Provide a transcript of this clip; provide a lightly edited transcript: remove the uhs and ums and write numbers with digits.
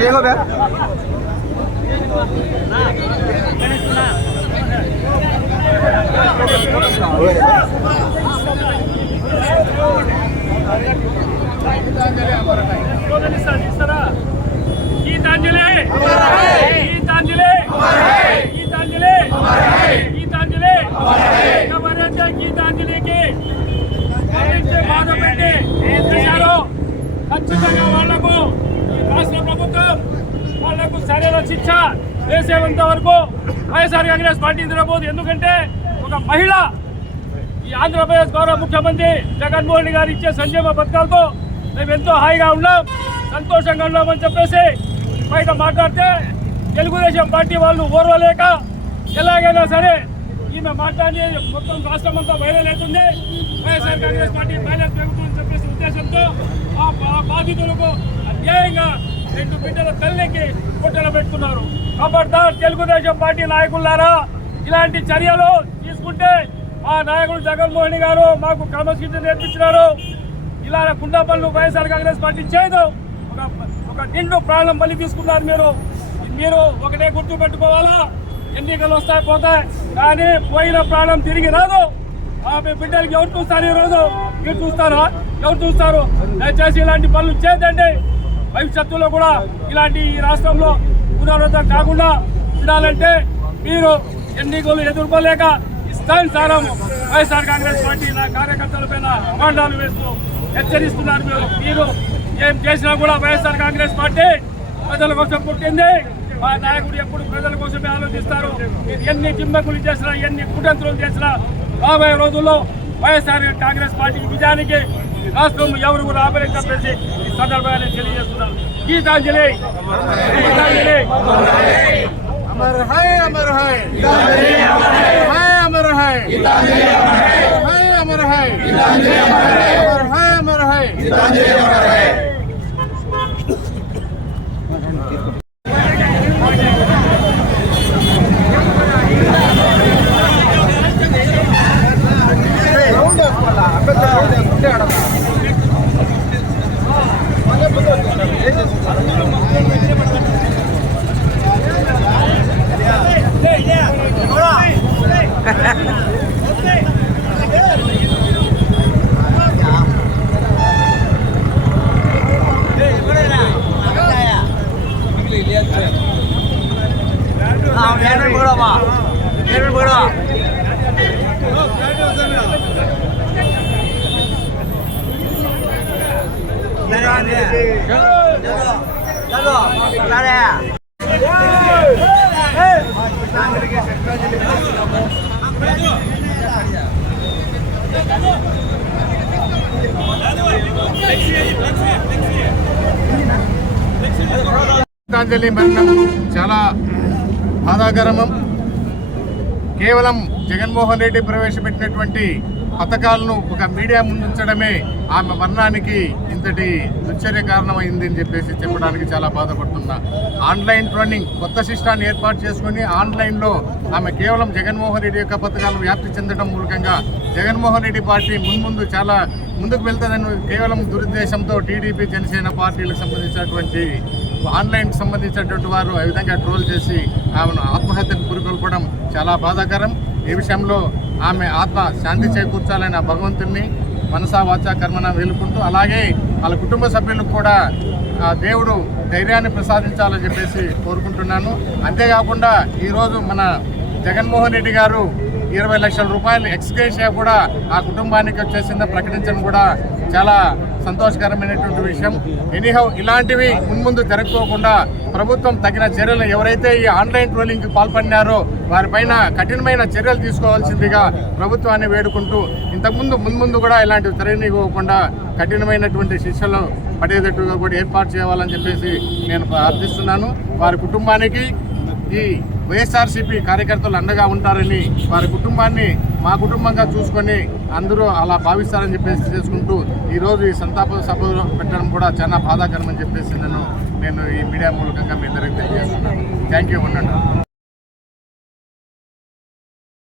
देखो भैया गीतांजलि गीतांजलि गीतांजलि गीतांजलि गीतांजलि की బాధపెట్టి ఏం చేశారో ఖచ్చితంగా వాళ్లకు రాష్ట్ర ప్రభుత్వం వాళ్లకు సరైన శిక్ష వేసేంత వరకు వైఎస్ఆర్ కాంగ్రెస్ పార్టీ నిలబోదు. ఎందుకంటే ఒక మహిళ ఈ ఆంధ్రప్రదేశ్ గౌరవ ముఖ్యమంత్రి జగన్మోహన్ రెడ్డి గారు ఇచ్చే సంక్షేమ పథకాలతో మేము ఎంతో హాయిగా ఉన్నాం, సంతోషంగా ఉన్నామని చెప్పేసి బయట మాట్లాడితే తెలుగుదేశం పార్టీ వాళ్ళు ఓర్వలేక ఎలాగైనా సరే ఈమె మాట్లాడి మొత్తం రాష్ట్రం అంతా వైరల్ అవుతుంది. వైఎస్ఆర్ కాంగ్రెస్ పార్టీ మైనస్ పెరుగుతుందని చెప్పేసి ఉద్దేశంతో ఆ బాధితులకు అన్యాయంగా 2 బిడ్డల తల్లికి పొట్టలు పెట్టుకున్నారు. కాబట్టి తెలుగుదేశం పార్టీ నాయకులారా, ఇలాంటి చర్యలు తీసుకుంటే ఆ నాయకుడు జగన్మోహన్ రెడ్డి గారు మాకు క్రమశిక్షణ నేర్పించినారు. ఇలా కుండ పనులు వైఎస్ఆర్ కాంగ్రెస్ పార్టీ చేయదు. ఒక నిండు ప్రాణం బలి తీసుకున్నారు. మీరు ఒకటే గుర్తు పెట్టుకోవాలా, ఎన్నికలు వస్తాయి పోతాయి కానీ పోయిన ప్రాణం తిరిగి రాదు. ఆమె బిడ్డలకి ఎవరు చూస్తారు? ఈ రోజు మీరు చూస్తారా? ఎవరు చూస్తారు? దయచేసి ఇలాంటి పనులు చేయదండి. భవిష్యత్తులో కూడా ఇలాంటి ఈ రాష్ట్రంలో పునరావృతం కాకుండా ఉండాలంటే మీరు ఎన్నికలు ఎదుర్కోలేక ఇష్టానుసారం వైఎస్ఆర్ కాంగ్రెస్ పార్టీ నా కార్యకర్తల పైన అమాండాలు వేస్తూ హెచ్చరిస్తున్నారు. మీరు ఏం చేసినా కూడా వైఎస్ఆర్ కాంగ్రెస్ పార్టీ ప్రజల కోసం పుట్టింది. మా నాయకుడు ఎప్పుడు ప్రజల కోసమే ఆలోచిస్తారు. మీరు ఎన్ని జిమ్మకులు చేసినా, ఎన్ని కుటంత్రులు చేసినా రాబోయే రోజుల్లో వైఎస్ఆర్ కాంగ్రెస్ పార్టీ విజయానికి రాష్ట్రం ఎవరు కూడా ఆపరేట్ చెప్పేసి ఈ సందర్భంగా తెలియజేస్తున్నాను. గీతాంజలి గీతాంజలి अमर है अमर है अमर है अमर है अमर है గీతాంజలి మరణం చాలా బాధాకరం. కేవలం జగన్మోహన్ రెడ్డి ప్రవేశపెట్టినటువంటి పథకాలను ఒక మీడియా ముందుంచడమే ఆమె మరణానికి ఇంతటి దుశ్చర్య కారణమైంది అని చెప్పేసి చెప్పడానికి చాలా బాధపడుతున్నా. ఆన్లైన్ ట్రైనింగ్ కొత్త సిస్టాన్ని ఏర్పాటు చేసుకుని ఆన్లైన్లో ఆమె కేవలం జగన్మోహన్ రెడ్డి యొక్క పథకాలను వ్యాప్తి చెందడం మూలకంగా జగన్మోహన్ రెడ్డి పార్టీ మున్ముందు చాలా ముందుకు వెళ్తుందని కేవలం దురుద్దేశంతో టీడీపీ జనసేన పార్టీలకు సంబంధించినటువంటి ఆన్లైన్కి సంబంధించినటువంటి వారు ఆ విధంగా ట్రోల్ చేసి ఆమెను ఆత్మహత్యకు పురికొల్పడం చాలా బాధాకరం. ఈ విషయంలో ఆమె ఆత్మ శాంతి చేకూర్చాలని ఆ భగవంతుడిని మనసా వాచా కర్మన వేలుకుంటూ, అలాగే వాళ్ళ కుటుంబ సభ్యులకు కూడా దేవుడు ధైర్యాన్ని ప్రసాదించాలని చెప్పేసి కోరుకుంటున్నాను. అంతేకాకుండా ఈరోజు మన జగన్మోహన్ రెడ్డి గారు 20 లక్షల రూపాయలు ఎక్స్గ్రేషియా కూడా ఆ కుటుంబానికి వచ్చేసిందో ప్రకటించడం కూడా చాలా సంతోషకరమైనటువంటి విషయం. ఎనీహౌ ఇలాంటివి మున్ముందు జరగకోకుండా ప్రభుత్వం తగిన చర్యలు, ఎవరైతే ఈ ఆన్లైన్ ట్రోలింగ్కి పాల్పడినారో వారిపైన కఠినమైన చర్యలు తీసుకోవాల్సిందిగా ప్రభుత్వాన్ని వేడుకుంటూ, ఇంతకుముందు మున్ముందు కూడా ఇలాంటివి జరగనివ్వకుండా కఠినమైనటువంటి శిక్షలు పడేటట్టుగా కూడా ఏర్పాటు చేయాలని చెప్పేసి నేను ప్రార్థిస్తున్నాను. వారి కుటుంబానికి ఈ వైఎస్ఆర్సీపీ కార్యకర్తలు అండగా ఉంటారని, వారి కుటుంబాన్ని మా కుటుంబంగా చూసుకొని అందరూ అలా భావిస్తారని చెప్పేసి చేసుకుంటూ ఈరోజు ఈ సంతాప సభ పెట్టడం కూడా చాలా బాధాకరమని చెప్పేసి నేను ఈ మీడియా మూలకంగా మీ అందరికీ తెలియజేస్తున్నాను. Thank you. ఉండండి.